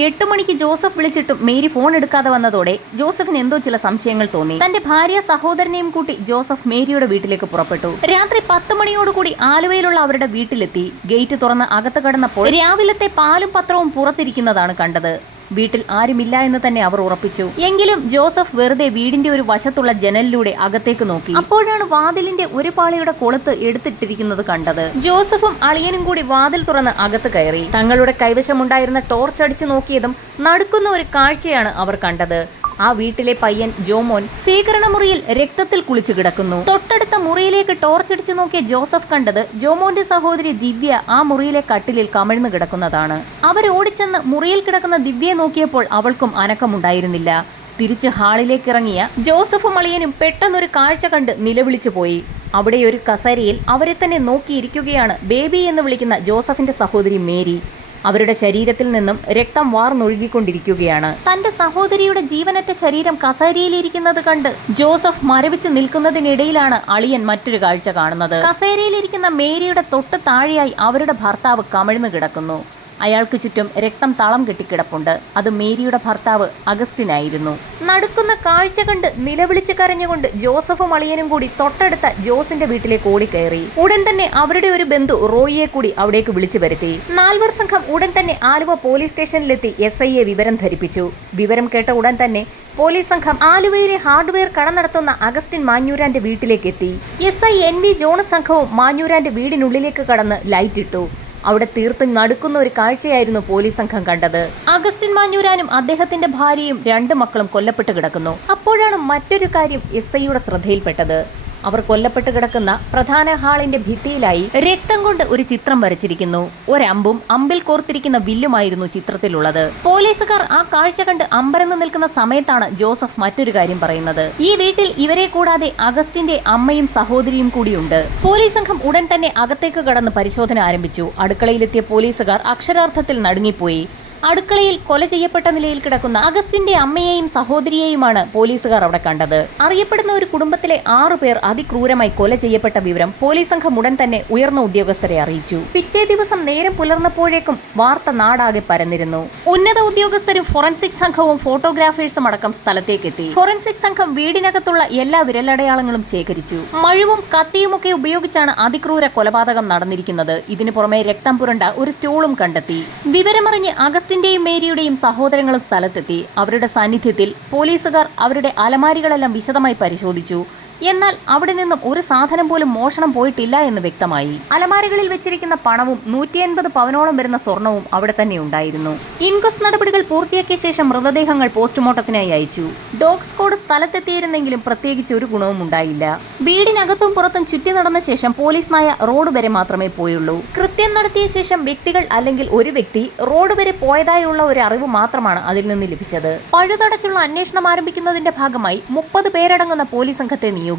8 മണിക്ക് ജോസഫ് വിളിച്ചിട്ടും Mary phone എടുക്കാതെ വന്നതോടെ ജോസഫിന് എന്തോ ചില സംശയങ്ങൾ തോന്നി. തന്റെ ഭാര്യ സഹോദരനെയും കൂട്ടി ജോസഫ് മേരിയുടെ വീട്ടിലേക്ക് പുറപ്പെട്ടു. രാത്രി 10 മണിയോടുകൂടി ആലുവയിലുള്ള അവരുടെ വീട്ടിലെത്തി. ഗേറ്റ് തുറന്ന് അകത്ത് കടന്നപ്പോൾ രാവിലത്തെ പാലും പത്രവും പുറത്തിരിക്കുന്നതാണ് കണ്ടത്. വീട്ടിൽ ആരുമില്ല എന്ന് തന്നെ അവർ ഉറപ്പിച്ചു. എങ്കിലും ജോസഫ് വെറുതെ വീടിന്റെ ഒരു വശത്തുള്ള ജനലിലൂടെ അകത്തേക്ക് നോക്കി. അപ്പോഴാണ് വാതിലിന്റെ ഒരു പാളിയുടെ കൊളുത്ത് എടുത്തിട്ടിരിക്കുന്നത് കണ്ടത്. ജോസഫും അളിയനും കൂടി വാതിൽ തുറന്ന് അകത്ത് കയറി. തങ്ങളുടെ കൈവശമുണ്ടായിരുന്ന ടോർച്ച് അടിച്ചു നോക്കിയതും നടുക്കുന്ന ഒരു കാഴ്ചയാണ് അവർ കണ്ടത്. ആ വീട്ടിലെ പയ്യൻ ജോമോൻ സ്വീകരണ മുറിയിൽ രക്തത്തിൽ കുളിച്ചു കിടക്കുന്നു. തൊട്ടടുത്ത മുറിയിലേക്ക് ടോർച്ചടിച്ചു നോക്കിയ ജോസഫ് കണ്ടത് ജോമോന്റെ സഹോദരി ദിവ്യ ആ മുറിയിലെ കട്ടിലിൽ കമിഴ്ന്നു കിടക്കുന്നതാണ്. അവരോടിച്ചെന്ന് മുറിയിൽ കിടക്കുന്ന ദിവ്യയെ നോക്കിയപ്പോൾ അവൾക്കും അനക്കമുണ്ടായിരുന്നില്ല. തിരിച്ച് ഹാളിലേക്ക് ഇറങ്ങിയ ജോസഫും അളിയനും പെട്ടെന്നൊരു കാഴ്ച കണ്ട് നിലവിളിച്ചു പോയി. അവിടെ ഒരു കസേരയിൽ അവരെ തന്നെ നോക്കിയിരിക്കുകയാണ് ബേബി എന്ന് വിളിക്കുന്ന ജോസഫിന്റെ സഹോദരി മേരി. അവരുടെ ശരീരത്തിൽ നിന്നും രക്തം വാർന്നൊഴുകിക്കൊണ്ടിരിക്കുകയാണ്. തന്റെ സഹോദരിയുടെ ജീവനറ്റ ശരീരം കസേരയിലിരിക്കുന്നത് കണ്ട് ജോസഫ് മരവിച്ച് നിൽക്കുന്നതിനിടയിലാണ് അളിയൻ മറ്റൊരു കാഴ്ച കാണുന്നത്. കസേരയിലിരിക്കുന്ന മേരിയുടെ തൊട്ട് താഴെയായി അവരുടെ ഭർത്താവ് കമിഴ്ന്നു കിടക്കുന്നു. അയാൾക്ക് ചുറ്റും രക്തം തളം കെട്ടിക്കിടപ്പുണ്ട്. അത് മേരിയുടെ ഭർത്താവ് അഗസ്റ്റിനായിരുന്നു. നടക്കുന്ന കാഴ്ച കണ്ട് നിലവിളിച്ച് കരഞ്ഞുകൊണ്ട് ജോസഫും അളിയനും കൂടി തൊട്ടടുത്ത ജോസിന്റെ വീട്ടിലേക്ക് ഓടിക്കയറി. ഉടൻ തന്നെ അവരുടെ ഒരു ബന്ധു റോയിയെ കൂടി അവിടേക്ക് വിളിച്ചു വരുത്തി. 4 സംഘം ഉടൻ തന്നെ ആലുവ പോലീസ് സ്റ്റേഷനിലെത്തി SIയെ വിവരം ധരിപ്പിച്ചു. വിവരം കേട്ട ഉടൻ തന്നെ പോലീസ് സംഘം ആലുവയിലെ ഹാർഡ്വെയർ കട നടത്തുന്ന അഗസ്റ്റിൻ മാഞ്ഞൂരാന്റെ വീട്ടിലേക്ക് എത്തി. SI NV ജോണസ് സംഘവും മാഞ്ഞൂരാന്റെ വീടിനുള്ളിലേക്ക് കടന്ന് ലൈറ്റ് ഇട്ടു. അവിടെ തീർത്തും നടുക്കുന്ന ഒരു കാഴ്ചയായിരുന്നു പോലീസ് സംഘം കണ്ടത്. അഗസ്റ്റിൻ മാഞ്ഞൂരാനും അദ്ദേഹത്തിന്റെ ഭാര്യയും 2 മക്കളും കൊല്ലപ്പെട്ട് കിടക്കുന്നു. അപ്പോഴാണ് മറ്റൊരു കാര്യം SIയുടെ ശ്രദ്ധയിൽപ്പെട്ടത്. അവർ കൊല്ലപ്പെട്ട് കിടക്കുന്ന പ്രധാന ഹാളിന്റെ ഭിത്തിയിലായി രക്തം കൊണ്ട് ഒരു ചിത്രം വരച്ചിരിക്കുന്നു. ഒരമ്പും അമ്പിൽ കോർത്തിരിക്കുന്ന വില്ലുമായിരുന്നു ചിത്രത്തിലുള്ളത്. പോലീസുകാർ ആ കാഴ്ച കണ്ട് അമ്പരന്ന് നിൽക്കുന്ന സമയത്താണ് ജോസഫ് മറ്റൊരു കാര്യം പറയുന്നത്. ഈ വീട്ടിൽ ഇവരെ കൂടാതെ അഗസ്റ്റിന്റെ അമ്മയും സഹോദരിയും കൂടിയുണ്ട്. പോലീസ് സംഘം ഉടൻ തന്നെ അകത്തേക്ക് കടന്ന് പരിശോധന ആരംഭിച്ചു. അടുക്കളയിലെത്തിയ പോലീസുകാർ അക്ഷരാർത്ഥത്തിൽ നടുങ്ങിപ്പോയി. അടുക്കളയിൽ കൊല ചെയ്യപ്പെട്ട നിലയിൽ കിടക്കുന്ന അഗസ്റ്റിന്റെ അമ്മയെയും സഹോദരിയെയുമാണ് പോലീസുകാർ അവിടെ കണ്ടത്. അറിയപ്പെടുന്ന ഒരു കുടുംബത്തിലെ 6 പേർ അതിക്രൂരമായി കൊല ചെയ്യപ്പെട്ട വിവരം പോലീസ് സംഘം ഉടൻ തന്നെ ഉയർന്ന ഉദ്യോഗസ്ഥരെ അറിയിച്ചു. പിറ്റേ ദിവസം നേരം പുലർന്നപ്പോഴേക്കും വാർത്ത നാടാകെ പരന്നിരുന്നു. ഉന്നത ഉദ്യോഗസ്ഥരും ഫോറൻസിക് സംഘവും ഫോട്ടോഗ്രാഫേഴ്സും അടക്കം സ്ഥലത്തേക്കെത്തി. ഫോറൻസിക് സംഘം വീടിനകത്തുള്ള എല്ലാ വിരലടയാളങ്ങളും ശേഖരിച്ചു. മഴുവും കത്തിയുമൊക്കെ ഉപയോഗിച്ചാണ് അതിക്രൂര കൊലപാതകം നടന്നിരിക്കുന്നത്. ഇതിനു പുറമെ രക്തം പുരണ്ട ഒരു സ്റ്റൂളും കണ്ടെത്തി. വിവരമറിഞ്ഞ് അഗസ്റ്റിന്റെയും മേരിയുടെയും സഹോദരങ്ങളും സ്ഥലത്തെത്തി. അവരുടെ സാന്നിധ്യത്തിൽ പോലീസുകാർ അവരുടെ അലമാരികളെല്ലാം വിശദമായി പരിശോധിച്ചു. എന്നാൽ അവിടെ നിന്നും ഒരു സാധനം പോലും മോഷണം പോയിട്ടില്ല എന്ന് വ്യക്തമായി. അലമാരകളിൽ വെച്ചിരിക്കുന്ന പണവും 150 പവനോളം വരുന്ന സ്വർണവും അവിടെ തന്നെ ഉണ്ടായിരുന്നു. ഇൻക്വസ്റ്റ് നടപടികൾ പൂർത്തിയാക്കിയ ശേഷം മൃതദേഹങ്ങൾ പോസ്റ്റ്മോർട്ടത്തിനായി അയച്ചു. ഡോഗ് സ്ക്വാഡ് സ്ഥലത്തെത്തിയിരുന്നെങ്കിലും പ്രത്യേകിച്ച് ഒരു ഗുണവും ഉണ്ടായില്ല. വീടിനകത്തും പുറത്തും ചുറ്റി നടന്ന ശേഷം പോലീസ് നായ റോഡ് വരെ മാത്രമേ പോയുള്ളൂ. കൃത്യം നടത്തിയ ശേഷം വ്യക്തികൾ അല്ലെങ്കിൽ ഒരു വ്യക്തി റോഡ് വരെ പോയതായുള്ള ഒരു അറിവ് മാത്രമാണ് അതിൽ നിന്ന് ലഭിച്ചത്. പഴുതടച്ചുള്ള അന്വേഷണം ആരംഭിക്കുന്നതിന്റെ ഭാഗമായി 30 പേരടങ്ങുന്ന പോലീസ് സംഘത്തെ നിയോഗിച്ചു.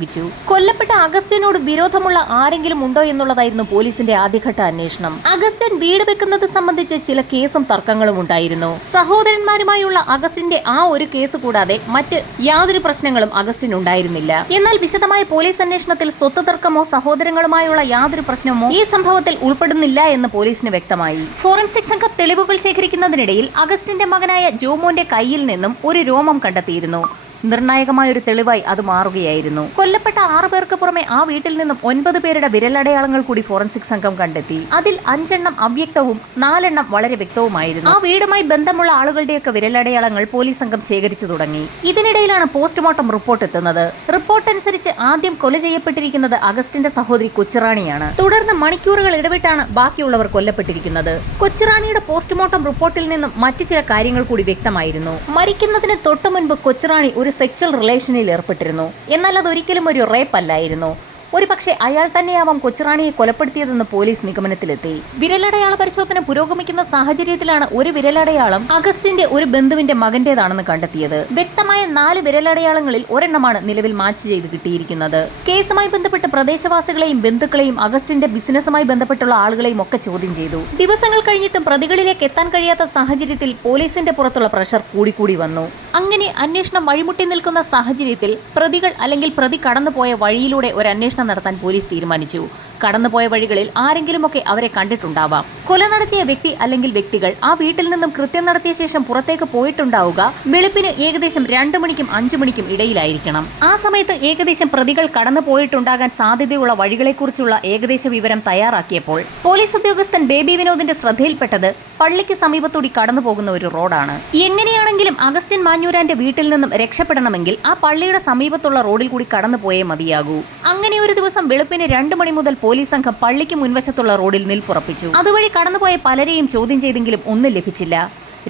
കൊല്ലപ്പെട്ട അഗസ്റ്റിനോട് വിരോധമുള്ള ആരെങ്കിലും ഉണ്ടോ എന്നുള്ളതായിരുന്നു പോലീസിന്റെ ആദ്യഘട്ട അന്വേഷണം. അഗസ്റ്റിൻ വീട് വെക്കുന്നത് സംബന്ധിച്ച് ചില കേസും തർക്കങ്ങളും ഉണ്ടായിരുന്നു. സഹോദരന്മാരുമായുള്ള അഗസ്റ്റിന്റെ ആ ഒരു കേസ് കൂടാതെ മറ്റ് യാതൊരു പ്രശ്നങ്ങളും അഗസ്റ്റിൻ ഉണ്ടായിരുന്നില്ല. എന്നാൽ വിശദമായ പോലീസ് അന്വേഷണത്തിൽ സ്വത്ത് തർക്കമോ സഹോദരങ്ങളുമായുള്ള യാതൊരു പ്രശ്നമോ ഈ സംഭവത്തിൽ ഉൾപ്പെടുന്നില്ല എന്ന് പോലീസിന് വ്യക്തമായി. ഫോറൻസിക് സംഘം തെളിവുകൾ ശേഖരിക്കുന്നതിനിടയിൽ അഗസ്റ്റിന്റെ മകനായ ജോമോന്റെ കയ്യിൽ നിന്നും ഒരു രോമം കണ്ടെത്തിയിരുന്നു. നിർണായകമായ ഒരു തെളിവായി അത് മാറുകയായിരുന്നു. കൊല്ലപ്പെട്ട 6 പേർക്ക് പുറമെ ആ വീട്ടിൽ നിന്നും 9 പേരുടെ വിരലടയാളങ്ങൾ കൂടി ഫോറൻസിക് സംഘം കണ്ടെത്തി. അതിൽ 5 എണ്ണം അവ്യക്തവും 4 എണ്ണം വളരെ വ്യക്തവുമായിരുന്നു. ആ വീടുമായി ബന്ധമുള്ള ആളുകളുടെയൊക്കെ വിരലടയാളങ്ങൾ പോലീസ് സംഘം ശേഖരിച്ചു തുടങ്ങി. ഇതിനിടയിലാണ് പോസ്റ്റ്മോർട്ടം റിപ്പോർട്ട് എത്തുന്നത്. റിപ്പോർട്ട് അനുസരിച്ച് ആദ്യം കൊല ചെയ്യപ്പെട്ടിരിക്കുന്നത് അഗസ്റ്റിന്റെ സഹോദരി കൊച്ചുറാണിയാണ്. തുടർന്ന് മണിക്കൂറുകൾ ഇടവിട്ടാണ് ബാക്കിയുള്ളവർ കൊല്ലപ്പെട്ടിരിക്കുന്നത്. കൊച്ചുറാണിയുടെ പോസ്റ്റ്മോർട്ടം റിപ്പോർട്ടിൽ നിന്നും മറ്റു ചില കാര്യങ്ങൾ കൂടി വ്യക്തമായിരുന്നു. മരിക്കുന്നതിന് തൊട്ടു മുൻപ് കൊച്ചുറാണി ഒരു സെക്ച്വൽ റിലേഷനിൽ ഏർപ്പെട്ടിരുന്നു. എന്നാൽ അതൊരിക്കലും ഒരു റേപ്പ് അല്ലായിരുന്നു. ഒരു പക്ഷേ അയാൾ തന്നെയാവാം കൊച്ചുറാണിയെ കൊലപ്പെടുത്തിയതെന്ന് പോലീസ് നിഗമനത്തിലെത്തി. വിരലടയാള പരിശോധന പുരോഗമിക്കുന്ന സാഹചര്യത്തിലാണ് ഒരു വിരലടയാളം അഗസ്റ്റിന്റെ ഒരു ബന്ധുവിന്റെ മകന്റേതാണെന്ന് കണ്ടെത്തിയത്. വ്യക്തമായ 4 വിരലടയാളങ്ങളിൽ ഒരെണ്ണമാണ് നിലവിൽ മാച്ച് ചെയ്ത് കിട്ടിയിരിക്കുന്നത്. കേസുമായി ബന്ധപ്പെട്ട് പ്രദേശവാസികളെയും ബന്ധുക്കളെയും അഗസ്റ്റിന്റെ ബിസിനസ്സുമായി ബന്ധപ്പെട്ടുള്ള ആളുകളെയും ഒക്കെ ചോദ്യം ചെയ്തു. ദിവസങ്ങൾ കഴിഞ്ഞിട്ടും പ്രതികളിലേക്ക് എത്താൻ കഴിയാത്ത സാഹചര്യത്തിൽ പോലീസിന്റെ പുറത്തുള്ള പ്രഷർ കൂടിക്കൂടി വന്നു. അങ്ങനെ അന്വേഷണം വഴിമുട്ടി നിൽക്കുന്ന സാഹചര്യത്തിൽ പ്രതികൾ അല്ലെങ്കിൽ പ്രതി കടന്നുപോയ വഴിയിലൂടെ ഒരു അന്വേഷണം നടത്താൻ പോലീസ് തീരുമാനിച്ചു. കടന്നുപോയ വഴികളിൽ ആരെങ്കിലുമൊക്കെ അവരെ കണ്ടിട്ടുണ്ടാവാം. കൊല നടത്തിയ വ്യക്തി അല്ലെങ്കിൽ വ്യക്തികൾ ആ വീട്ടിൽ നിന്നും കൃത്യം നടത്തിയ ശേഷം പുറത്തേക്ക് പോയിട്ടുണ്ടാവുക വെളുപ്പിന് ഏകദേശം 2 മണിക്കും 5 മണിക്കും ഇടയിലായിരിക്കണം. ആ സമയത്ത് ഏകദേശം പ്രതികൾ കടന്നു പോയിട്ടുണ്ടാകാൻ സാധ്യതയുള്ള വഴികളെക്കുറിച്ചുള്ള ഏകദേശ വിവരം തയ്യാറാക്കിയപ്പോൾ പോലീസ് ഉദ്യോഗസ്ഥൻ ബേബി വിനോദിന്റെ ശ്രദ്ധയിൽപ്പെട്ടത് പള്ളിക്ക് സമീപത്തൂടി കടന്നു പോകുന്ന ഒരു റോഡാണ്. എങ്ങനെയാണെങ്കിലും അഗസ്റ്റിൻ മാഞ്ഞൂരാന്റെ വീട്ടിൽ നിന്നും രക്ഷപ്പെടണമെങ്കിൽ ആ പള്ളിയുടെ സമീപത്തുള്ള റോഡിൽ കൂടി കടന്നു പോയേ മതിയാകൂ. അങ്ങനെ ഒരു ദിവസം വെളുപ്പിന് 2 മണി മുതൽ പോലീസ് സംഘം പള്ളിക്ക് മുൻവശത്തുള്ള റോഡിൽ നിൽപ്പുറപ്പിച്ചു. അതുവഴി കടന്നുപോയ പലരെയും ചോദ്യം ചെയ്തെങ്കിലും ഒന്നും ലഭിച്ചില്ല.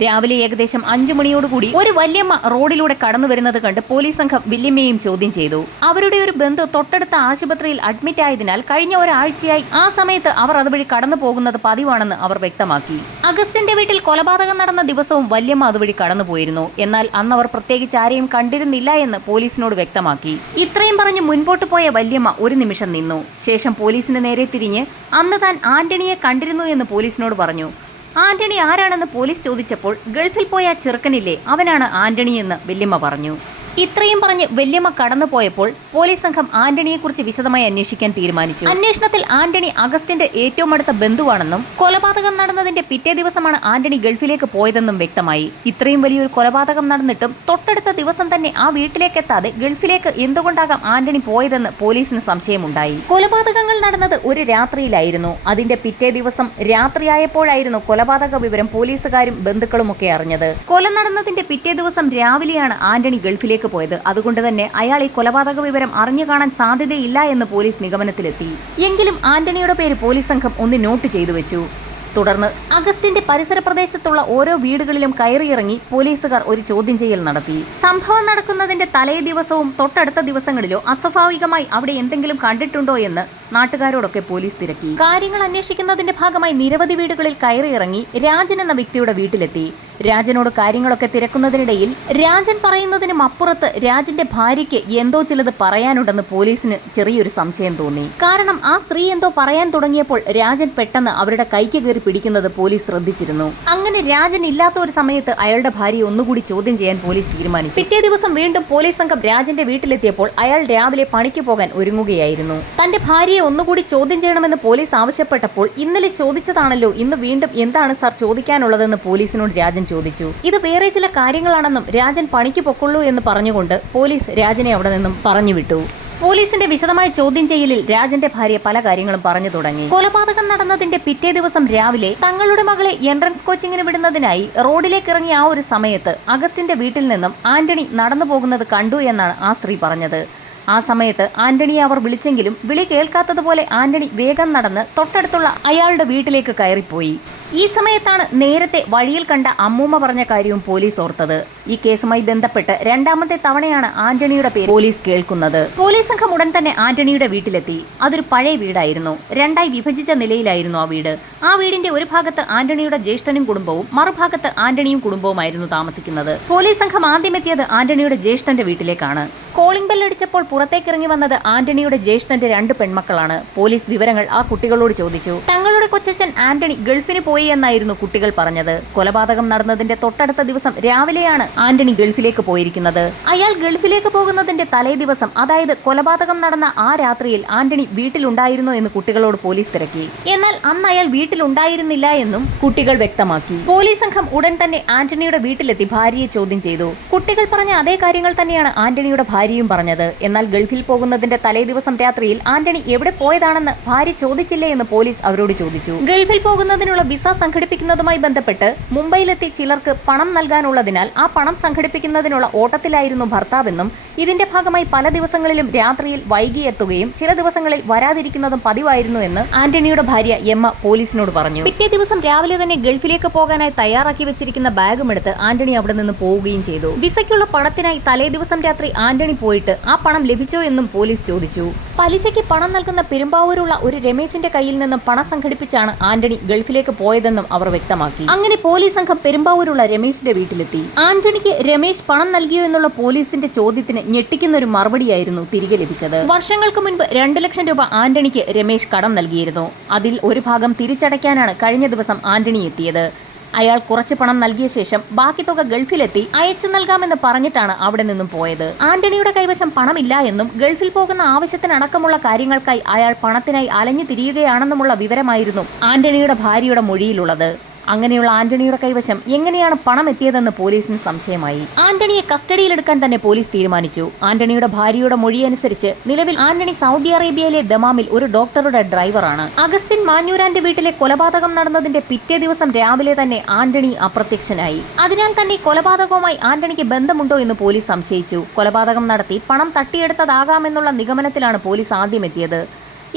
രാവിലെ ഏകദേശം 5 മണിയോടുകൂടി ഒരു വല്യമ്മ റോഡിലൂടെ കടന്നു വരുന്നത് കണ്ട് പോലീസ് സംഘം വല്യമ്മയെയും ചോദ്യം ചെയ്തു. അവരുടെ ഒരു ബന്ധു തൊട്ടടുത്ത ആശുപത്രിയിൽ അഡ്മിറ്റ് ആയതിനാൽ കഴിഞ്ഞ ഒരാഴ്ചയായി ആ സമയത്ത് അവർ അതുവഴി കടന്നു പോകുന്നത് പതിവാണെന്ന് അവർ വ്യക്തമാക്കി. അഗസ്റ്റിന്റെ വീട്ടിൽ കൊലപാതകം നടന്ന ദിവസവും വല്യമ്മ അതുവഴി കടന്നുപോയിരുന്നു. എന്നാൽ അന്ന് അവർ പ്രത്യേകിച്ച് ആരെയും കണ്ടിരുന്നില്ല എന്ന് പോലീസിനോട് വ്യക്തമാക്കി. ഇത്രയും പറഞ്ഞ് മുൻപോട്ട് പോയ വല്യമ്മ ഒരു നിമിഷം നിന്നു. ശേഷം പോലീസിന് നേരെ തിരിഞ്ഞ് അന്ന് താൻ ആന്റണിയെ കണ്ടിരുന്നു എന്ന് പോലീസിനോട് പറഞ്ഞു. ആന്റണി ആരാണെന്ന് പോലീസ് ചോദിച്ചപ്പോൾ ഗൾഫിൽ പോയ ചെറുക്കനില്ലേ, അവനാണ് ആന്റണി എന്ന് വല്യമ്മ പറഞ്ഞു. ഇത്രയും പറഞ്ഞ് വല്യമ്മ കടന്നുപോയപ്പോൾ പോലീസ് സംഘം ആന്റണിയെക്കുറിച്ച് വിശദമായി അന്വേഷിക്കാൻ തീരുമാനിച്ചു. അന്വേഷണത്തിൽ ആന്റണി അഗസ്റ്റിന്റെ ഏറ്റവും അടുത്ത ബന്ധുവാണെന്നും കൊലപാതകം നടന്നതിന്റെ പിറ്റേ ദിവസമാണ് ആന്റണി ഗൾഫിലേക്ക് പോയതെന്നും വ്യക്തമായി. ഇത്രയും വലിയൊരു കൊലപാതകം നടന്നിട്ടും തൊട്ടടുത്ത ദിവസം തന്നെ ആ വീട്ടിലേക്ക് എത്താതെ ഗൾഫിലേക്ക് എന്തുകൊണ്ടാകാം ആന്റണി പോയതെന്ന് പോലീസിന് സംശയമുണ്ടായി. കൊലപാതകങ്ങൾ നടന്നത് ഒരു രാത്രിയിലായിരുന്നു. അതിന്റെ പിറ്റേ ദിവസം രാത്രിയായപ്പോഴായിരുന്നു കൊലപാതക വിവരം പോലീസുകാരും ബന്ധുക്കളുമൊക്കെ അറിഞ്ഞത്. കൊല നടന്നതിന്റെ പിറ്റേ ദിവസം രാവിലെയാണ് ആന്റണി ഗൾഫിലേക്ക് പോയത്. അതുകൊണ്ട് തന്നെ അയാൾ ഈ കൊലപാതക വിവരം അറിഞ്ഞു കാണാൻ സാധ്യതയില്ല എന്ന് പോലീസ് നിഗമനത്തിലെത്തി. എങ്കിലും ആന്റണിയുടെ പേര് പോലീസ് സംഘം ഒന്ന് നോട്ട് ചെയ്തു വെച്ചു. തുടർന്ന് അഗസ്റ്റിന്റെ പരിസര പ്രദേശത്തുള്ള ഓരോ വീടുകളിലും കയറിയിറങ്ങി പോലീസുകാർ ഒരു ചോദ്യം ചെയ്യൽ നടത്തി. സംഭവം നടക്കുന്നതിന്റെ തലേ ദിവസവും തൊട്ടടുത്ത ദിവസങ്ങളിലോ അസ്വാഭാവികമായി അവിടെ എന്തെങ്കിലും കണ്ടിട്ടുണ്ടോ എന്ന് നാട്ടുകാരോടൊക്കെ പോലീസ് തിരക്കി. കാര്യങ്ങൾ അന്വേഷിക്കുന്നതിന്റെ ഭാഗമായി നിരവധി വീടുകളിൽ കയറിയിറങ്ങി രാജൻ എന്ന വ്യക്തിയുടെ വീട്ടിലെത്തി. രാജനോട് കാര്യങ്ങളൊക്കെ തിരക്കുന്നതിനിടയിൽ രാജൻ പറയുന്നതിനും അപ്പുറത്ത് രാജന്റെ ഭാര്യയ്ക്ക് എന്തോ ചിലത് പറയാനുണ്ടെന്ന് പോലീസിന് ചെറിയൊരു സംശയം തോന്നി. കാരണം ആ സ്ത്രീ എന്തോ പറയാൻ തുടങ്ങിയപ്പോൾ രാജൻ പെട്ടെന്ന് അവരുടെ കൈക്ക് കയറി പിടിക്കുന്നത് പോലീസ് ശ്രദ്ധിച്ചിരുന്നു. അങ്ങനെ രാജൻ ഇല്ലാത്ത ഒരു സമയത്ത് അയാളുടെ ഭാര്യയെ ഒന്നുകൂടി ചോദ്യം ചെയ്യാൻ പോലീസ് തീരുമാനിച്ചു. പിറ്റേ ദിവസം വീണ്ടും പോലീസ് സംഘം രാജന്റെ വീട്ടിലെത്തിയപ്പോൾ അയാൾ രാവിലെ പണിക്ക് പോകാൻ ഒരുങ്ങുകയായിരുന്നു. തന്റെ ഭാര്യയെ ഒന്നുകൂടി ചോദ്യം ചെയ്യണമെന്ന് പോലീസ് ആവശ്യപ്പെട്ടപ്പോൾ ഇന്നലെ ചോദിച്ചതാണല്ലോ, ഇന്ന് വീണ്ടും എന്താണ് സാർ ചോദിക്കാനുള്ളതെന്ന് പോലീസിനോട് രാജൻ ചോദിച്ചു. ഇത് വേറെ ചില കാര്യങ്ങളാണെന്നും രാജൻ പണിക്ക് പൊക്കൊള്ളൂ എന്ന് പറഞ്ഞുകൊണ്ട് പോലീസ് രാജനെ അവിടെ നിന്നും പറഞ്ഞുവിട്ടു. പോലീസിന്റെ വിശദമായ ചോദ്യം ചെയ്യലിൽ രാജന്റെ ഭാര്യ പല കാര്യങ്ങളും പറഞ്ഞു തുടങ്ങി. കൊലപാതകം നടന്നതിന്റെ പിറ്റേ ദിവസം രാവിലെ തങ്ങളുടെ മകളെ എൻട്രൻസ് കോച്ചിങ്ങിന് വിടുന്നതിനായി റോഡിലേക്ക് ഇറങ്ങിയ ആ ഒരു സമയത്ത് അഗസ്റ്റിന്റെ വീട്ടിൽ നിന്നും ആന്റണി നടന്നു പോകുന്നത് കണ്ടു എന്നാണ് ആ സ്ത്രീ പറഞ്ഞത്. ആ സമയത്ത് ആന്റണിയെ അവർ വിളിച്ചെങ്കിലും വിളി കേൾക്കാത്തതുപോലെ ആന്റണി വേഗം നടന്ന് തൊട്ടടുത്തുള്ള അയാളുടെ വീട്ടിലേക്ക് കയറിപ്പോയി. ഈ സമയത്താണ് നേരത്തെ വഴിയിൽ കണ്ട അമ്മൂമ്മ പറഞ്ഞ കാര്യവും പോലീസ് ഓർത്തത്. ഈ കേസുമായി ബന്ധപ്പെട്ട് രണ്ടാമത്തെ തവണയാണ് ആന്റണിയുടെ പേര് പോലീസ് കേൾക്കുന്നത്. പോലീസ് സംഘം ഉടൻ തന്നെ ആന്റണിയുടെ വീട്ടിലെത്തി. അതൊരു പഴയ വീടായിരുന്നു. രണ്ടായി വിഭജിച്ച നിലയിലായിരുന്നു ആ വീട്. ആ വീടിന്റെ ഒരു ഭാഗത്ത് ആന്റണിയുടെ ജ്യേഷ്ഠനും കുടുംബവും മറുഭാഗത്ത് ആന്റണിയും കുടുംബവുമായിരുന്നു താമസിക്കുന്നത്. പോലീസ് സംഘം ആദ്യം എത്തിയത് ആന്റണിയുടെ ജ്യേഷ്ഠന്റെ വീട്ടിലേക്കാണ്. കോളിംഗ് ബെൽ അടിച്ചപ്പോൾ പുറത്തേക്കിറങ്ങി വന്നത് ആന്റണിയുടെ ജ്യേഷ്ഠന്റെ 2 പെൺമക്കളാണ്. പോലീസ് വിവരങ്ങൾ ആ കുട്ടികളോട് ചോദിച്ചു. തങ്ങളുടെ കൊച്ചച്ഛൻ ആന്റണി ഗൾഫിന് പോയി എന്നായിരുന്നു കുട്ടികൾ പറഞ്ഞത്. കൊലപാതകം നടന്നതിന്റെ തൊട്ടടുത്ത ദിവസം രാവിലെയാണ് ആന്റണി ഗൾഫിലേക്ക് പോയിരിക്കുന്നത്. അയാൾ ഗൾഫിലേക്ക് പോകുന്നതിന്റെ തലേ ദിവസം, അതായത് കൊലപാതകം നടന്ന ആ രാത്രിയിൽ ആന്റണി വീട്ടിലുണ്ടായിരുന്നോ എന്ന് കുട്ടികളോട് പോലീസ് തിരക്കി. എന്നാൽ അന്ന് അയാൾ വീട്ടിലുണ്ടായിരുന്നില്ല എന്നും കുട്ടികൾ വ്യക്തമാക്കി. പോലീസ് സംഘം ഉടൻ തന്നെ ആന്റണിയുടെ വീട്ടിലെത്തി ഭാര്യയെ ചോദ്യം ചെയ്തു. കുട്ടികൾ പറഞ്ഞ അതേ കാര്യങ്ങൾ തന്നെയാണ് ആന്റണിയുടെ ഭാര്യയും പറഞ്ഞത്. എന്നാൽ ഗൾഫിൽ പോകുന്നതിന്റെ തലേ ദിവസം രാത്രിയിൽ ആന്റണി എവിടെ പോയതാണെന്ന് ഭാര്യ ചോദിച്ചില്ലേ എന്ന് പോലീസ് അവരോട് ചോദിച്ചു. ഗൾഫിൽ പോകുന്നതിനുള്ള വിസ സംഘടിപ്പിക്കുന്നതുമായി ബന്ധപ്പെട്ട് മുംബൈയിലെത്തി ചിലർക്ക് പണം നൽകാനുള്ളതിനാൽ ആ പണം സംഘടിപ്പിക്കുന്നതിനുള്ള ഓട്ടത്തിലായിരുന്നു ഭർത്താവെന്നും ഇതിന്റെ ഭാഗമായി പല ദിവസങ്ങളിലും രാത്രിയിൽ വൈകി എത്തുകയും ചില ദിവസങ്ങളിൽ വരാതിരിക്കുന്നതും പതിവായിരുന്നു എന്ന് ആന്റണിയുടെ ഭാര്യ എമ്മ പോലീസിനോട് പറഞ്ഞു. പിറ്റേ ദിവസം രാവിലെ തന്നെ ഗൾഫിലേക്ക് പോകാനായി തയ്യാറാക്കി വെച്ചിരിക്കുന്ന ബാഗും എടുത്ത് ആന്റണി അവിടെ നിന്ന് പോവുകയും ചെയ്തു. വിസയ്ക്കുള്ള പണത്തിനായി തലേ ദിവസം രാത്രി ആന്റണി പോയിട്ട് ആ പണം ലഭിച്ചോ എന്നും പോലീസ് ചോദിച്ചു. പലിശയ്ക്ക് പണം നൽകുന്ന പെരുമ്പാവൂരുള്ള ഒരു രമേശിന്റെ കയ്യിൽ നിന്നും പണം സംഘടിപ്പിച്ചാണ് ആന്റണി ഗൾഫിലേക്ക് പോയതെന്നും അവർ വ്യക്തമാക്കി. അങ്ങനെ പോലീസ് സംഘം പെരുമ്പാവൂരുള്ള രമേശിന്റെ വീട്ടിലെത്തി. ആന്റണിക്ക് രമേശ് പണം നൽകിയോ എന്നുള്ള പോലീസിന്റെ ചോദ്യത്തിന് ഞെട്ടിക്കുന്ന ഒരു മറുപടിയായിരുന്നു തിരികെ ലഭിച്ചത്. വർഷങ്ങൾക്ക് മുൻപ് 2 ലക്ഷം രൂപ ആന്റണിക്ക് രമേശ് കടം നൽകിയിരുന്നു. അതിൽ ഒരു ഭാഗം തിരിച്ചടയ്ക്കാനാണ് കഴിഞ്ഞ ദിവസം ആന്റണി എത്തിയത്. അയാൾ കുറച്ച് പണം നൽകിയ ശേഷം ബാക്കി തുക ഗൾഫിലെത്തി അയച്ചു നൽകാമെന്ന് പറഞ്ഞിട്ടാണ് അവിടെ നിന്നും പോയത്. ആന്റണിയുടെ കൈവശം പണമില്ല എന്നും ഗൾഫിൽ പോകുന്ന ആവശ്യത്തിനടക്കമുള്ള കാര്യങ്ങൾക്കായി അയാൾ പണത്തിനായി അലഞ്ഞു തിരിയുകയാണെന്നുമുള്ള വിവരമായിരുന്നു ആന്റണിയുടെ ഭാര്യയുടെ മൊഴിയിലുള്ളത്. അങ്ങനെയുള്ള ആന്റണിയുടെ കൈവശം എങ്ങനെയാണ് പണം എത്തിയതെന്ന് പോലീസിന് സംശയമായി. ആന്റണിയെ കസ്റ്റഡിയിലെടുക്കാൻ തന്നെ പോലീസ് തീരുമാനിച്ചു. ആന്റണിയുടെ ഭാര്യയുടെ മൊഴിയനുസരിച്ച് നിലവിൽ ആന്റണി സൗദി അറേബ്യയിലെ ദമാമിൽ ഒരു ഡോക്ടറുടെ ഡ്രൈവറാണ്. അഗസ്റ്റിൻ മാഞ്ഞൂരാന്റെ വീട്ടിലെ കൊലപാതകം നടന്നതിന്റെ പിറ്റേ ദിവസം രാവിലെ തന്നെ ആന്റണി അപ്രത്യക്ഷനായി. അതിനാൽ തന്നെ കൊലപാതകവുമായി ആന്റണിക്ക് ബന്ധമുണ്ടോ എന്ന് പോലീസ് സംശയിച്ചു. കൊലപാതകം നടത്തി പണം തട്ടിയെടുത്തതാകാമെന്നുള്ള നിഗമനത്തിലാണ് പോലീസ് ആദ്യം എത്തിയത്.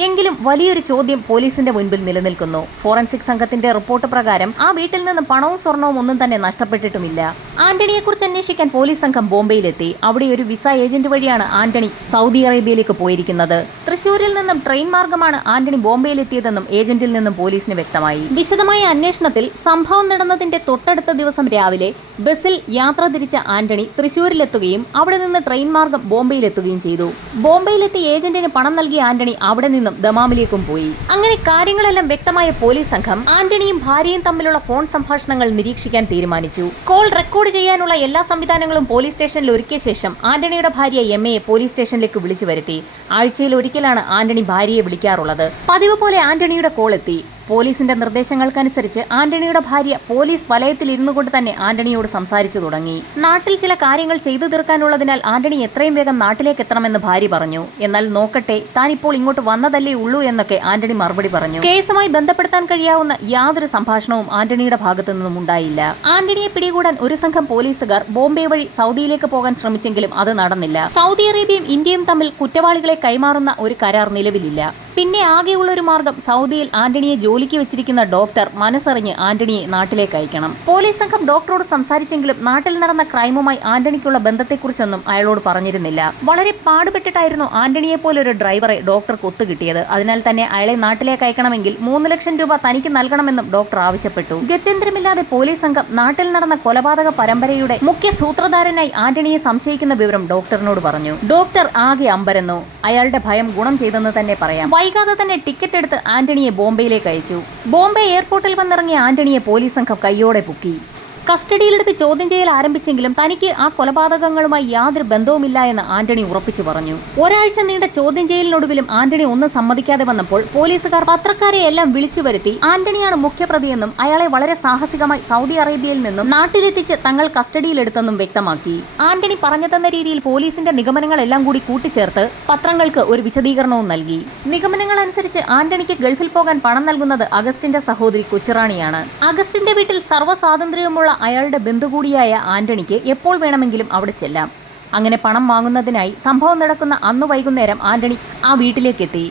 എങ്കിലും വലിയൊരു ചോദ്യം പോലീസിന്റെ മുൻപിൽ നിലനിൽക്കുന്നു. ഫോറൻസിക് സംഘത്തിന്റെ റിപ്പോർട്ട് പ്രകാരം ആ വീട്ടിൽ നിന്ന് പണവും സ്വർണവും ഒന്നും തന്നെ നഷ്ടപ്പെട്ടിട്ടുമില്ല. ആന്റണിയെക്കുറിച്ച് അന്വേഷിക്കാൻ പോലീസ് സംഘം ബോംബെയിലെത്തി. അവിടെ ഒരു വിസ ഏജന്റ് വഴിയാണ് ആന്റണി സൗദി അറേബ്യയിലേക്ക് പോയിരിക്കുന്നത്. തൃശൂരിൽ നിന്നും ട്രെയിൻ മാർഗമാണ് ആന്റണി ബോംബെയിലെത്തിയതെന്നും ഏജന്റിൽ നിന്നും പോലീസിന് വ്യക്തമായി. വിശദമായ അന്വേഷണത്തിൽ സംഭവം നടന്നതിന്റെ തൊട്ടടുത്ത ദിവസം രാവിലെ ബസ്സിൽ യാത്ര തിരിച്ച ആന്റണി തൃശൂരിലെത്തുകയും അവിടെ നിന്ന് ട്രെയിൻ മാർഗം ബോംബെയിലെത്തുകയും ചെയ്തു. ബോംബെയിലെത്തി ഏജന്റിന് പണം നൽകിയ ആന്റണി അവിടെ നിന്ന് ദമാമിലേക്കും പോയി. അങ്ങനെ കാര്യങ്ങളെല്ലാം വ്യക്തമായ പോലീസ് സംഘം ആന്റണിയും ഭാര്യയും തമ്മിലുള്ള ഫോൺ സംഭാഷണങ്ങൾ നിരീക്ഷിക്കാൻ തീരുമാനിച്ചു. കോൾ റെക്കോർഡ് ചെയ്യാനുള്ള എല്ലാ സംവിധാനങ്ങളും പോലീസ് സ്റ്റേഷനിൽ ഒരുക്കിയ ശേഷം ആന്റണിയുടെ ഭാര്യ എമ്മയെ പോലീസ് സ്റ്റേഷനിലേക്ക് വിളിച്ചു വരുത്തി. ആഴ്ചയിൽ ഒരിക്കലാണ് ആന്റണി ഭാര്യയെ വിളിക്കാറുള്ളത്. പതിവ് പോലെ ആന്റണിയുടെ കോൾ എത്തി. പോലീസിന്റെ നിർദ്ദേശങ്ങൾക്കനുസരിച്ച് ആന്റണിയുടെ ഭാര്യ പോലീസ് വലയത്തിൽ ഇരുന്നു കൊണ്ട് തന്നെ ആന്റണിയോട് സംസാരിച്ചു തുടങ്ങി. നാട്ടിൽ ചില കാര്യങ്ങൾ ചെയ്തു തീർക്കാനുള്ളതിനാൽ ആന്റണി എത്രയും വേഗം നാട്ടിലേക്ക് എത്തണമെന്ന് ഭാര്യ പറഞ്ഞു. എന്നാൽ നോക്കട്ടെ, താൻ ഇപ്പോൾ ഇങ്ങോട്ട് വന്നതല്ലേ ഉള്ളൂ എന്നൊക്കെ ആന്റണി മറുപടി പറഞ്ഞു. കേസുമായി ബന്ധപ്പെടുത്താൻ കഴിയാവുന്ന യാതൊരു സംഭാഷണവും ആന്റണിയുടെ ഭാഗത്തു നിന്നും ഉണ്ടായില്ല. ആന്റണിയെ പിടികൂടാൻ ഒരു സംഘം പോലീസുകാർ ബോംബെ വഴി സൗദിയിലേക്ക് പോകാൻ ശ്രമിച്ചെങ്കിലും അത് നടന്നില്ല. സൗദി അറേബ്യയും ഇന്ത്യയും തമ്മിൽ കുറ്റവാളികളെ കൈമാറുന്ന ഒരു കരാർ നിലവിലില്ല. പിന്നെ ആകെയുള്ളൊരു മാർഗം സൗദിയിൽ ആന്റണിയെ ജോലിക്ക് വെച്ചിരിക്കുന്ന ഡോക്ടർ മനസ്സറിഞ്ഞ് ആന്റണിയെ നാട്ടിലേക്ക് അയക്കണം. പോലീസ് സംഘം ഡോക്ടറോട് സംസാരിച്ചെങ്കിലും നാട്ടിൽ നടന്ന ക്രൈമുമായി ആന്റണിക്കുള്ള ബന്ധത്തെക്കുറിച്ചൊന്നും അയാളോട് പറഞ്ഞിരുന്നില്ല. വളരെ പാടുപെട്ടിട്ടായിരുന്നു ആന്റണിയെ പോലെ ഒരു ഡ്രൈവറെ ഡോക്ടർക്ക് ഒത്തുകിട്ടിയത്. അതിനാൽ തന്നെ അയാളെ നാട്ടിലേക്ക് അയക്കണമെങ്കിൽ 3 ലക്ഷം രൂപ തനിക്ക് നൽകണമെന്നും ഡോക്ടർ ആവശ്യപ്പെട്ടു. ഗത്യന്തരമില്ലാതെ പോലീസ് സംഘം നാട്ടിൽ നടന്ന കൊലപാതക പരമ്പരയുടെ മുഖ്യ സൂത്രധാരനായി ആന്റണിയെ സംശയിക്കുന്ന വിവരം ഡോക്ടറിനോട് പറഞ്ഞു. ഡോക്ടർ ആകെ അമ്പരന്നു. അയാളുടെ ഭയം ഗുണം ചെയ്തെന്ന് തന്നെ പറയാം. വൈകാതെ തന്നെ ടിക്കറ്റ് എടുത്ത് ആന്റണിയെ ബോംബെയിലേക്ക് അയച്ചു. ബോംബെ എയർപോർട്ടിൽ വന്നിറങ്ങിയ ആന്റണിയെ പോലീസ് സംഘം കൈയോടെ പൊക്കി. കസ്റ്റഡിയിലെടുത്ത് ചോദ്യം ചെയ്യൽ ആരംഭിച്ചെങ്കിലും തനിക്ക് ആ കൊലപാതകങ്ങളുമായി യാതൊരു ബന്ധവുമില്ല എന്ന് ആന്റണി ഉറപ്പിച്ചു പറഞ്ഞു. ഒരാഴ്ച നീണ്ട ചോദ്യം ചെയ്യലിനൊടുവിലും ആന്റണി ഒന്നും സമ്മതിക്കാതെ വന്നപ്പോൾ പോലീസുകാർ പത്രക്കാരെ എല്ലാം വിളിച്ചു വരുത്തി ആന്റണിയാണ് മുഖ്യപ്രതിയെന്നും അയാളെ വളരെ സാഹസികമായി സൗദി അറേബ്യയിൽ നിന്നും നാട്ടിലെത്തിച്ച് തങ്ങൾ കസ്റ്റഡിയിലെടുത്തെന്നും വ്യക്തമാക്കി. ആന്റണി പറഞ്ഞു തന്ന രീതിയിൽ പോലീസിന്റെ നിഗമനങ്ങളെല്ലാം കൂടി കൂട്ടിച്ചേർത്ത് പത്രങ്ങൾക്ക് ഒരു വിശദീകരണവും നൽകി. നിഗമനങ്ങൾ അനുസരിച്ച് ആന്റണിക്ക് ഗൾഫിൽ പോകാൻ പണം നൽകുന്നത് അഗസ്റ്റിന്റെ സഹോദരി കൊച്ചുറാണിയാണ്. അഗസ്റ്റിന്റെ വീട്ടിൽ സർവ്വസ്വാതന്ത്ര്യവുമുള്ള അയാളുടെ ബന്ധു കൂടിയായ ആന്റണിക്ക് എപ്പോൾ വേണമെങ്കിലും അവിടെ ചെല്ലാം. അങ്ങനെ പണം വാങ്ങുന്നതിനായി സംഭവം നടക്കുന്ന അന്ന് വൈകുന്നേരം ആന്റണി ആ വീട്ടിലേക്കെത്തി.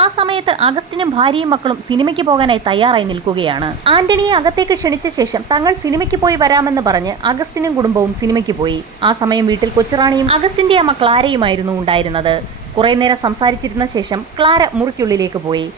ആ സമയത്ത് അഗസ്റ്റിനും ഭാര്യയും മക്കളും സിനിമയ്ക്ക് പോകാനായി തയ്യാറായി നിൽക്കുകയാണ്. ആന്റണിയെ അകത്തേക്ക് ക്ഷണിച്ച ശേഷം തങ്ങൾ സിനിമയ്ക്ക് പോയി വരാമെന്ന് പറഞ്ഞ് അഗസ്റ്റിനും കുടുംബവും സിനിമയ്ക്ക് പോയി. ആ സമയം വീട്ടിൽ കൊച്ചുറാണിയും അഗസ്റ്റിന്റെ അമ്മ ക്ലാരയുമായിരുന്നു ഉണ്ടായിരുന്നത്. കുറെ നേരം സംസാരിച്ചിരുന്ന ശേഷം ക്ലാര മുറിക്കുള്ളിലേക്ക് പോയി.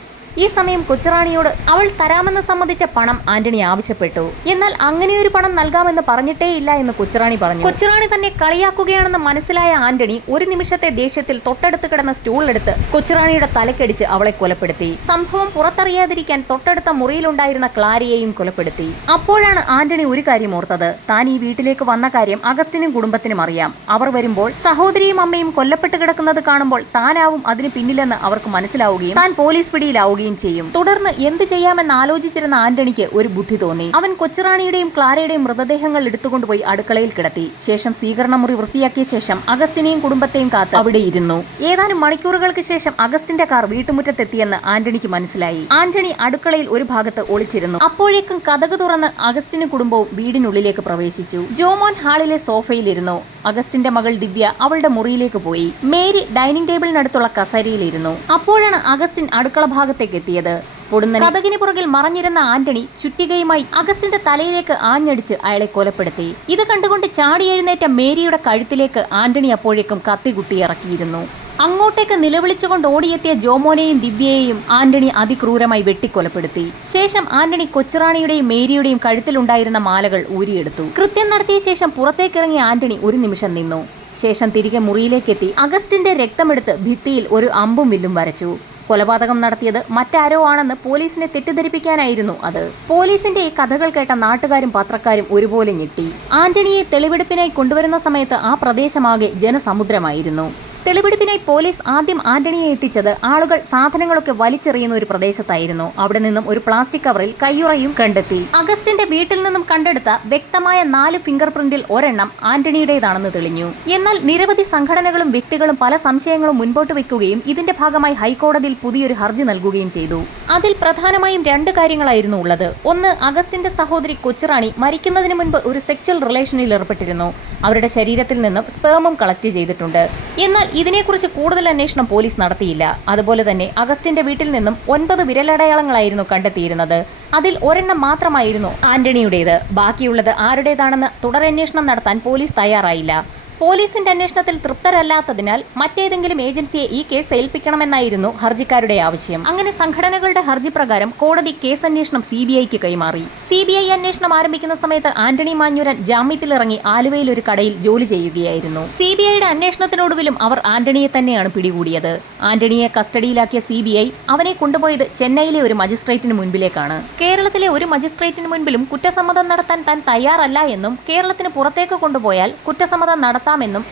ഈ സമയം കൊച്ചുറാണിയോട് അവൾ തരാമെന്ന് സമ്മതിച്ച പണം ആന്റണി ആവശ്യപ്പെട്ടു. എന്നാൽ അങ്ങനെയൊരു പണം നൽകാമെന്ന് പറഞ്ഞിട്ടേയില്ല എന്ന് കൊച്ചുറാണി പറഞ്ഞു. കൊച്ചുറാണി തന്നെ കളിയാക്കുകയാണെന്ന് മനസ്സിലായ ആന്റണി ഒരു നിമിഷത്തെ ദേഷ്യത്തിൽ തൊട്ടടുത്ത് കിടന്ന സ്റ്റൂളെടുത്ത് കൊച്ചുറാണിയുടെ തലക്കടിച്ച് അവളെ കൊലപ്പെടുത്തി. സംഭവം പുറത്തറിയാതിരിക്കാൻ തൊട്ടടുത്ത മുറിയിലുണ്ടായിരുന്ന ക്ലാരയെയും കൊലപ്പെടുത്തി. അപ്പോഴാണ് ആന്റണി ഒരു കാര്യം ഓർത്തത്. താൻ ഈ വീട്ടിലേക്ക് വന്ന കാര്യം അഗസ്റ്റിനും കുടുംബത്തിനും അറിയാം. അവർ വരുമ്പോൾ സഹോദരിയും അമ്മയും കൊല്ലപ്പെട്ട് കിടക്കുന്നത് കാണുമ്പോൾ താനാവും അതിന് പിന്നിലെന്ന് അവർക്ക് മനസ്സിലാവുകയും താൻ പോലീസ് പിടിയിലാവുകയും ചെയ്യും. തുടർന്ന് എന്ത് ചെയ്യാമെന്ന് ആലോചിച്ചിരുന്ന ആന്റണിക്ക് ഒരു ബുദ്ധി തോന്നി. അവൻ കൊച്ചുറാണിയുടെയും ക്ലാരയുടെയും മൃതദേഹങ്ങൾ എടുത്തുകൊണ്ടുപോയി അടുക്കളയിൽ കിടത്തി. ശേഷം സ്വീകരണ മുറി വൃത്തിയാക്കിയ ശേഷം അഗസ്റ്റിനെയും കുടുംബത്തെയും കാത്ത് അവിടെ ഇരുന്നു. ഏതാനും മണിക്കൂറുകൾക്ക് ശേഷം അഗസ്റ്റിന്റെ കാർ വീട്ടുമുറ്റത്തെത്തിയെന്ന് ആന്റണിക്ക് മനസ്സിലായി. ആന്റണി അടുക്കളയിൽ ഒരു ഭാഗത്ത് ഒളിച്ചിരുന്നു. അപ്പോഴേക്കും കതക് തുറന്ന് അഗസ്റ്റിനും കുടുംബവും വീടിനുള്ളിലേക്ക് പ്രവേശിച്ചു. ജോമോൻ ഹാളിലെ സോഫയിലിരുന്നു. അഗസ്റ്റിന്റെ മകൾ ദിവ്യ അവളുടെ മുറിയിലേക്ക് പോയി. മേരി ഡൈനിങ് ടേബിളിനടുത്തുള്ള കസേരയിലിരുന്നു. അപ്പോഴാണ് അഗസ്റ്റിൻ അടുക്കള ഭാഗത്തേക്ക് എത്തിയത്. പൊടുന്നനെ കതകിന് പുറകിൽ മറഞ്ഞിരുന്ന ആന്റണി ചുറ്റികയുമായി അഗസ്റ്റിന്റെ തലയിലേക്ക് ആഞ്ഞടിച്ച് അയാളെ കൊലപ്പെടുത്തി. ഇത് കണ്ടുകൊണ്ട് ചാടി എഴുന്നേറ്റ മേരിയുടെ കഴുത്തിലേക്ക് ആന്റണി അപ്പോഴേക്കും കത്തികുത്തി ഇറക്കിയിരുന്നു. അങ്ങോട്ടേക്ക് നിലവിളിച്ചുകൊണ്ട് ഓടിയെത്തിയ ജോമോനെയും ദിവ്യയെയും ആന്റണി അതിക്രൂരമായി വെട്ടിക്കൊലപ്പെടുത്തി. ശേഷം ആന്റണി കൊച്ചുറാണിയുടെയും മേരിയുടെയും കഴുത്തിലുണ്ടായിരുന്ന മാലകൾ ഊരിയെടുത്തു. കൃത്യം നടത്തിയ ശേഷം പുറത്തേക്കിറങ്ങിയ ആന്റണി ഒരു നിമിഷം നിന്നു. ശേഷം തിരികെ മുറിയിലേക്കെത്തി അഗസ്റ്റിന്റെ രക്തമെടുത്ത് ഭിത്തിയിൽ ഒരു അമ്പും വില്ലും വരച്ചു. കൊലപാതകം നടത്തിയത് മറ്റാരോ ആണെന്ന് പോലീസിനെ തെറ്റിദ്ധരിപ്പിക്കാനായിരുന്നു അത്. പോലീസിന്റെ ഈ കഥകൾ കേട്ട നാട്ടുകാരും പത്രക്കാരും ഒരുപോലെ ഞെട്ടി. ആന്റണിയെ തെളിവെടുപ്പിനായി കൊണ്ടുവരുന്ന സമയത്ത് ആ പ്രദേശമാകെ ജനസമുദ്രമായിരുന്നു. തെളിവെടുപ്പിനായി പോലീസ് ആദ്യം ആന്റണിയെ എത്തിച്ചത് ആളുകൾ സാധനങ്ങളൊക്കെ വലിച്ചെറിയുന്ന ഒരു പ്രദേശത്തായിരുന്നു. അവിടെ നിന്നും ഒരു പ്ലാസ്റ്റിക് കവറിൽ കയ്യുറയും കണ്ടെത്തി. അഗസ്റ്റിന്റെ വീട്ടിൽ നിന്നും കണ്ടെടുത്ത വ്യക്തമായ 4 ഫിംഗർ പ്രിന്റിൽ ഒരെണ്ണം ആന്റണിയുടേതാണെന്ന് തെളിഞ്ഞു. എന്നാൽ നിരവധി സംഘടനകളും വ്യക്തികളും പല സംശയങ്ങളും മുൻപോട്ട് വെക്കുകയും ഇതിന്റെ ഭാഗമായി ഹൈക്കോടതിയിൽ പുതിയൊരു ഹർജി നൽകുകയും ചെയ്തു. അതിൽ പ്രധാനമായും 2 കാര്യങ്ങളായിരുന്നു ഉള്ളത്. ഒന്ന്, അഗസ്റ്റിന്റെ സഹോദരി കൊച്ചുറാണി മരിക്കുന്നതിന് മുൻപ് ഒരു സെക്ച്വൽ റിലേഷനിൽ ഏർപ്പെട്ടിരുന്നു. അവരുടെ ശരീരത്തിൽ നിന്നും സ്പേമും കളക്ട് ചെയ്തിട്ടുണ്ട്. എന്നാൽ ഇതിനെക്കുറിച്ച് കൂടുതൽ അന്വേഷണം പോലീസ് നടത്തിയില്ല. അതുപോലെ തന്നെ അഗസ്റ്റിന്റെ വീട്ടിൽ നിന്നും 9 വിരലടയാളങ്ങളായിരുന്നു കണ്ടെത്തിയിരുന്നത്. അതിൽ ഒരെണ്ണം മാത്രമായിരുന്നു ആന്റണിയുടേത്. ബാക്കിയുള്ളത് ആരുടേതാണെന്ന് തുടരന്വേഷണം നടത്താൻ പോലീസ് തയ്യാറായില്ല. പോലീസിന്റെ അന്വേഷണത്തിൽ തൃപ്തരല്ലാത്തതിനാൽ മറ്റേതെങ്കിലും ഏജൻസിയെ ഈ കേസ് ഏൽപ്പിക്കണമെന്നായിരുന്നു ഹർജിക്കാരുടെ ആവശ്യം. അങ്ങനെ സംഘടനകളുടെ ഹർജി പ്രകാരം കോടതി കേസ് അന്വേഷണം CBIക്ക് കൈമാറി. CBI അന്വേഷണം ആരംഭിക്കുന്ന സമയത്ത് ആന്റണി മാഞ്ഞൂരാൻ ജാമ്യത്തിലിറങ്ങി ആലുവയിൽ ഒരു കടയിൽ ജോലി ചെയ്യുകയായിരുന്നു. CBIയുടെ അന്വേഷണത്തിനൊടുവിലും അവർ ആന്റണിയെ തന്നെയാണ് പിടികൂടിയത്. ആന്റണിയെ കസ്റ്റഡിയിലാക്കിയ CBI അവനെ കൊണ്ടുപോയത് ചെന്നൈയിലെ ഒരു മജിസ്ട്രേറ്റിന് മുൻപിലേക്കാണ്. കേരളത്തിലെ ഒരു മജിസ്ട്രേറ്റിന് മുൻപിലും കുറ്റസമ്മതം നടത്താൻ താൻ തയ്യാറല്ല എന്നും കേരളത്തിന് പുറത്തേക്ക് കൊണ്ടുപോയാൽ കുറ്റസമ്മതം നടത്താമെന്നും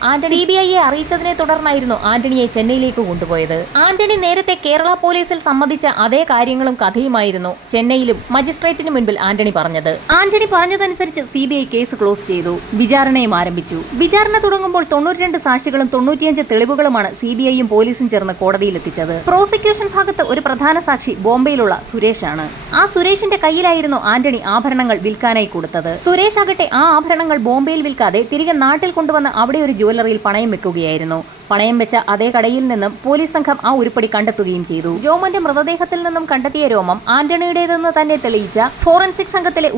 ആന്റണി CBIയെ അറിയിച്ചതിനെ തുടർന്നായിരുന്നു ആന്റണിയെ ചെന്നൈയിലേക്ക് കൊണ്ടുപോയത്. ആന്റണി നേരത്തെ കേരള പോലീസിൽ സമ്മതിച്ച അതേ കാര്യങ്ങളും കഥയുമായിരുന്നു ചെന്നൈയിലും മജിസ്ട്രേറ്റിന് മുൻപിൽ ആന്റണി പറഞ്ഞത്. ആന്റണി പറഞ്ഞതനുസരിച്ച് CBI കേസ് ക്ലോസ് ചെയ്തു. വിചാരണയും ആരംഭിച്ചു. വിചാരണ തുടങ്ങുമ്പോൾ 92 സാക്ഷികളും 95 തെളിവുകളുമാണ് CBIയും പോലീസും ചേർന്ന് കോടതിയിലെത്തിച്ചത്. പ്രോസിക്യൂഷൻ ഭാഗത്ത് ഒരു പ്രധാന സാക്ഷി ബോംബെയിലുള്ള സുരേഷാണ്. ആ സുരേഷിന്റെ കയ്യിലായിരുന്നു ആന്റണി ആഭരണങ്ങൾ വിൽക്കാനായി കൊടുത്തത്. സുരേഷ് ആകട്ടെ ആ ആഭരണങ്ങൾ ബോംബെയിൽ വിൽക്കാതെ തിരികെ നാട്ടിൽ കൊണ്ടുവന്ന് അവിടെ ഒരു ജ്വല്ലറിയിൽ പണയം വെക്കുകയായിരുന്നു. പണയം വെച്ച അതേ കടയിൽ നിന്നും പോലീസ് സംഘം ആ ഉരുപ്പടി കണ്ടെത്തുകയും ചെയ്തു. ജോമന്റെ മൃതദേഹത്തിൽ നിന്നും കണ്ടെത്തിയ രോമം ആന്റണിയുടേതെന്ന് തന്നെ തെളിയിച്ച ഫോറൻസിക് സംഘത്തിലെ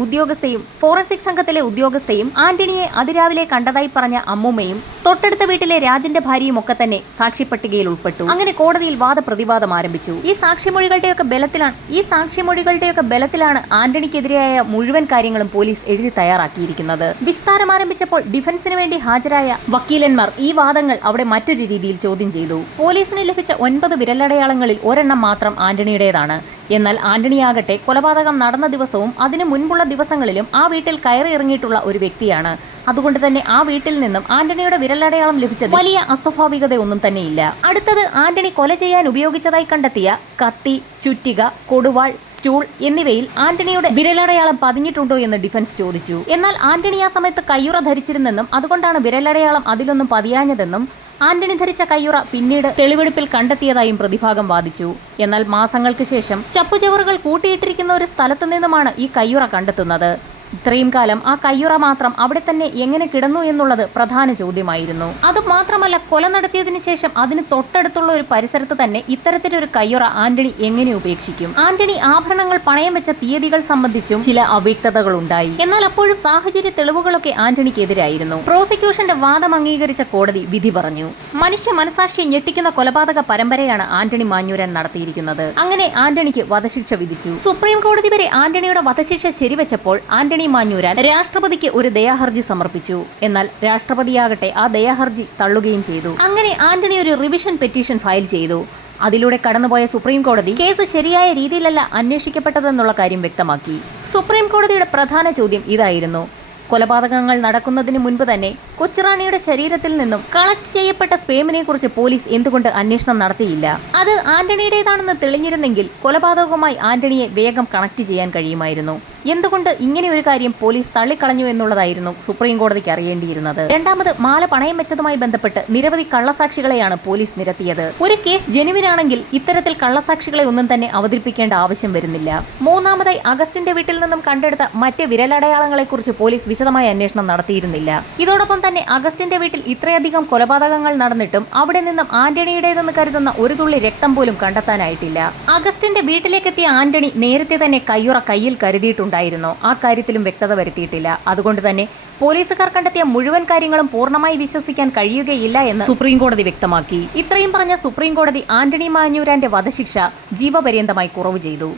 ഉദ്യോഗസ്ഥയും ആന്റണിയെ അതിരാവിലെ കണ്ടതായി പറഞ്ഞ അമ്മൂമ്മയും തൊട്ടടുത്ത വീട്ടിലെ രാജന്റെ ഭാര്യയും ഒക്കെ തന്നെ സാക്ഷി പട്ടികയിൽ ഉൾപ്പെട്ടു. അങ്ങനെ കോടതിയിൽ വാദപ്രതിവാദം ആരംഭിച്ചു. ഈ സാക്ഷിമൊഴികളുടെയൊക്കെ ബലത്തിലാണ് ആന്റണിക്കെതിരെയായ മുഴുവൻ കാര്യങ്ങളും പോലീസ് എഴുതി തയ്യാറാക്കിയിരിക്കുന്നത്. വിസ്താരം ആരംഭിച്ചപ്പോൾ ഡിഫൻസിന് വേണ്ടി ഹാജരായ വക്കീലന്മാർ ഈ വാദങ്ങൾ അവിടെ മറ്റൊരു രീതിയിൽ ചോദ്യം ചെയ്തു. പോലീസിന് ലഭിച്ച 9 വിരലടയാളങ്ങളിൽ ഒരെണ്ണം മാത്രം ആന്റണിയുടേതാണ്. എന്നാൽ ആന്റണിയാകട്ടെ കൊലപാതകം നടന്ന ദിവസവും അതിനു മുൻപുള്ള ദിവസങ്ങളിലും ആ വീട്ടിൽ കയറി ഇറങ്ങിയിട്ടുള്ള ഒരു വ്യക്തിയാണ്. അതുകൊണ്ട് തന്നെ ആ വീട്ടിൽ നിന്നും ആന്റണിയുടെ വിരലടയാളം ലഭിച്ചത് വലിയ അസ്വാഭാവികതയൊന്നും തന്നെയില്ല. അടുത്തത് ആന്റണി കൊല ചെയ്യാൻ ഉപയോഗിച്ചതായി കണ്ടെത്തിയ കത്തി, ചുറ്റിക, കൊടുവാൾ, സ്റ്റൂൾ എന്നിവയിൽ ആന്റണിയുടെ വിരലടയാളം പതിഞ്ഞിട്ടുണ്ടോ എന്ന് ഡിഫൻസ് ചോദിച്ചു. എന്നാൽ ആന്റണി ആ സമയത്ത് കയ്യുറ ധരിച്ചിരുന്നെന്നും അതുകൊണ്ടാണ് വിരലടയാളം അതിലൊന്നും പതിയാഞ്ഞതെന്നും ആന്റണി ധരിച്ച കയ്യുറ പിന്നീട് തെളിവെടുപ്പിൽ കണ്ടെത്തിയതായും പ്രതിഭാഗം വാദിച്ചു. എന്നാൽ മാസങ്ങൾക്ക് ശേഷം ചപ്പുചവറുകൾ കൂട്ടിയിട്ടിരിക്കുന്ന ഒരു സ്ഥലത്തു നിന്നുമാണ് ഈ കയ്യുറ കണ്ടെത്തുന്നത്. ഇത്രയും കാലം ആ കയ്യുറ മാത്രം അവിടെ തന്നെ എങ്ങനെ കിടന്നു എന്നുള്ളത് പ്രധാന ചോദ്യമായിരുന്നു. അതുമാത്രമല്ല, കൊല നടത്തിയതിനു ശേഷം അതിന് തൊട്ടടുത്തുള്ള ഒരു പരിസരത്ത് തന്നെ ഇത്തരത്തിലൊരു കയ്യുറ ആന്റണി എങ്ങനെ ഉപേക്ഷിക്കും? ആന്റണി ആഭരണങ്ങൾ പണയം വെച്ച തീയതികൾ സംബന്ധിച്ചും ചില അവ്യക്തതകൾ ഉണ്ടായി. എന്നാൽ അപ്പോഴും സാഹചര്യ തെളിവുകളൊക്കെ ആന്റണിക്കെതിരായിരുന്നു. പ്രോസിക്യൂഷന്റെ വാദം അംഗീകരിച്ച കോടതി വിധി പറഞ്ഞു. മനുഷ്യ മനസാക്ഷിയെ ഞെട്ടിക്കുന്ന കൊലപാതക പരമ്പരയാണ് ആന്റണി മാഞ്ഞൂരാൻ നടത്തിയിരിക്കുന്നത്. അങ്ങനെ ആന്റണിക്ക് വധശിക്ഷ വിധിച്ചു. സുപ്രീം കോടതി വരെ ആന്റണിയുടെ വധശിക്ഷ ശരിവെച്ചപ്പോൾ ആന്റണി മാഞ്ഞൂരാൻ രാഷ്ട്രപതിക്ക് ഒരു ദയാഹർജി സമർപ്പിച്ചു. എന്നാൽ രാഷ്ട്രപതിയാകട്ടെ ആ ദയാഹർജി തള്ളുകയും ചെയ്തു. അങ്ങനെ ആന്റണി ഒരു റിവിഷൻ പെറ്റീഷൻ ഫയൽ ചെയ്തു. അതിലൂടെ കടന്നുപോയ സുപ്രീം കോടതി കേസ് ശരിയായ രീതിയിലല്ല അന്വേഷിക്കപ്പെട്ടതെന്നുള്ള കാര്യം വ്യക്തമാക്കി. സുപ്രീം കോടതിയുടെ പ്രധാന ചോദ്യം ഇതായിരുന്നു: കൊലപാതകങ്ങൾ നടക്കുന്നതിന് മുൻപ് തന്നെ കൊച്ചുറാണിയുടെ ശരീരത്തിൽ നിന്നും കളക്ട് ചെയ്യപ്പെട്ട സ്പേമിനെ കുറിച്ച് പോലീസ് എന്തുകൊണ്ട് അന്വേഷണം നടത്തിയില്ല? അത് ആന്റണിയുടേതാണെന്ന് തെളിഞ്ഞിരുന്നെങ്കിൽ കൊലപാതകവുമായി ആന്റണിയെ വേഗം കണക്ട് ചെയ്യാൻ കഴിയുമായിരുന്നു. എന്തുകൊണ്ട് ഇങ്ങനെ ഒരു കാര്യം പോലീസ് തള്ളിക്കളഞ്ഞു എന്നുള്ളതായിരുന്നു സുപ്രീം കോടതിക്ക് അറിയേണ്ടിയിരുന്നത്. രണ്ടാമത്, മാല പണയം വെച്ചതുമായി ബന്ധപ്പെട്ട് നിരവധി കള്ളസാക്ഷികളെയാണ് പോലീസ് നിരത്തിയത്. ഒരു കേസ് ജെനുവിനാണെങ്കിൽ ഇത്തരത്തിൽ കള്ളസാക്ഷികളെ ഒന്നും തന്നെ അവതരിപ്പിക്കേണ്ട ആവശ്യം വരുന്നില്ല. മൂന്നാമതായി, അഗസ്റ്റിന്റെ വീട്ടിൽ നിന്നും കണ്ടെടുത്ത മറ്റ് വിരലടയാളങ്ങളെക്കുറിച്ച് പോലീസ് വിശദമായ അന്വേഷണം നടത്തിയിരുന്നില്ല. ഇതോടൊപ്പം തന്നെ അഗസ്റ്റിന്റെ വീട്ടിൽ ഇത്രയധികം കൊലപാതകങ്ങൾ നടന്നിട്ടും അവിടെ നിന്നും ആന്റണിയുടേതെന്ന് കരുതുന്ന ഒരു തുള്ളി രക്തം പോലും കണ്ടെത്താനായിട്ടില്ല. അഗസ്റ്റിന്റെ വീട്ടിലേക്കെത്തിയ ആന്റണി നേരത്തെ തന്നെ കയ്യുറ കയ്യിൽ കരുതിയിട്ടുണ്ടായിരുന്നോ? ആ കാര്യത്തിലും വ്യക്തത വരുത്തിയിട്ടില്ല. അതുകൊണ്ട് തന്നെ പോലീസുകാർ കണ്ടെത്തിയ മുഴുവൻ കാര്യങ്ങളും പൂർണ്ണമായി വിശ്വസിക്കാൻ കഴിയുകയില്ല എന്ന് സുപ്രീം കോടതി വ്യക്തമാക്കി. ഇത്രയും പറഞ്ഞ സുപ്രീം കോടതി ആന്റണി മാഞ്ഞൂരാന്റെ വധശിക്ഷ ജീവപര്യന്തമായി കുറവ് ചെയ്തു.